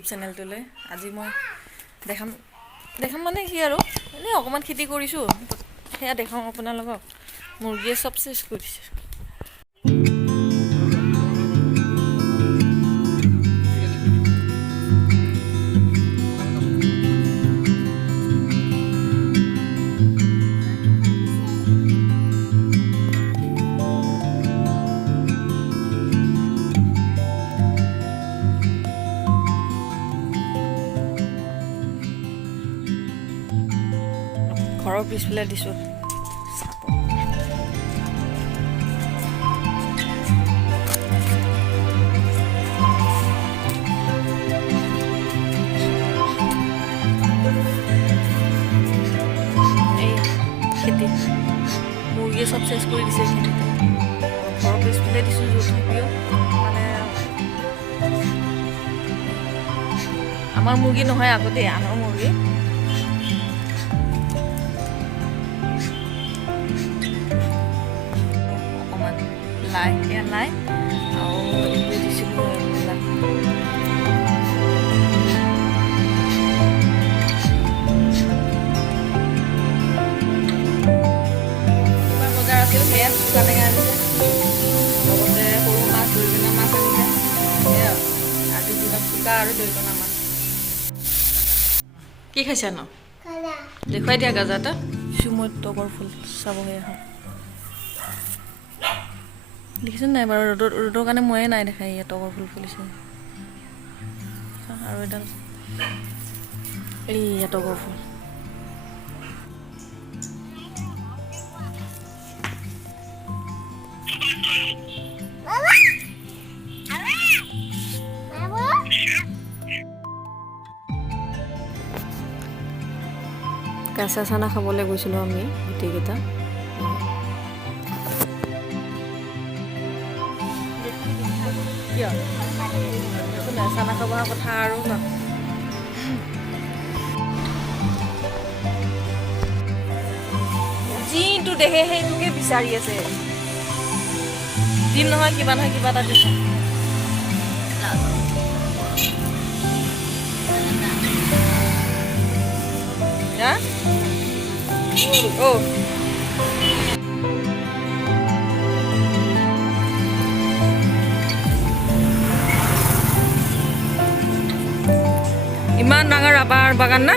YouTube চেনেলটোলৈ আজি মই দেখাম মানে কি আৰু এনেই অকণমান খেতি কৰিছোঁ সেয়া দেখাওঁ আপোনালোকক মুৰ্গীয়ে চব চেছ কৰিছে ঘৰৰ পিছফালে দিছোঁ এই খেতি মুৰ্গীয়ে চব চেছ কৰি দিছে খেতিতে ঘৰৰ পিছফালে দিছোঁ য'ত মানে আমাৰ মুৰ্গী নহয় আগতে আনৰ মুৰ্গী লাই এয়া লাই আৰু এইবোৰ দিছিলোঁ বজাৰ আছিল সেয়া শুকান টেঙা আনিছে লগতে সৰু মাছ দৰিকণা মাছ আনিছে সেয়া আজিৰ দিনত শুকা আৰু দৰিকণা মাছ কি খাইছা ন দেখুৱাই দিয়া গাজা এটা মই তগৰ ফুল চাবহে আহোঁ দেখিছোন নাই বাৰু ৰ'দৰ কাৰণে ময়ে নাই দেখা ইয়াত তগৰ ফুল ফুলিছে আৰু এডাল এই তগৰ ফুল কেঁচা চানা খাবলৈ গৈছিলোঁ আমি গোটেইকেইটা চানা খাব কথা আৰু ন যিটো দেখে সেইটোকে বিচাৰি আছে দিন নহয় কিবা এটা দিছে ইমান ডাঙৰ ৰাবাৰ বাগান না